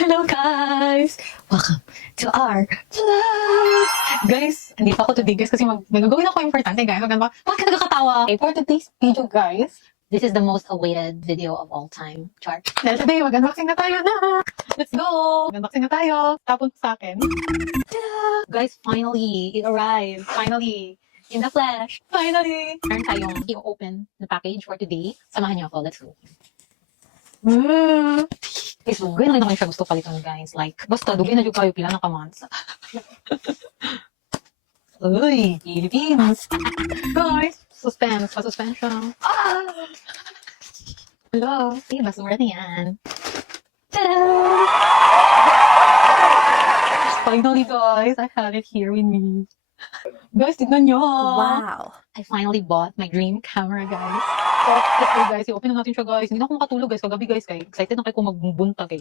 Hello guys! Welcome to our vlog! Guys, hindi pa ako today guys kasi magagawin ako importante guys. Bakit ka nagkakatawa? Okay, for today's video guys, this is the most awaited video of all time. Char. Dahil today, mag-unboxing na tayo na! Let's go! Mag-unboxing na tayo. Tapon sa akin. Ta-da! Guys, finally, it arrived. Finally. In the flesh. Finally! Meron tayong i-open na package for today. Samahan niyo ako. Let's go. Guys, lugay na rin ako siya gusto palitan guys. Like, basta, lugay na yung kayo pila na kamans. Uy, Philippines. Guys, suspense. Pa-suspension. Hello. Eh, basura na yan. Ta-da! Finally, guys, I have it here with me. Guys, tignan nyo. Wow. I finally bought my dream camera, guys. So, let's go, guys. I-open na natin siya, guys. Hindi na ako makatulog, guys. Kagabi, guys. Kaya excited na kayo kung magbuntag, eh.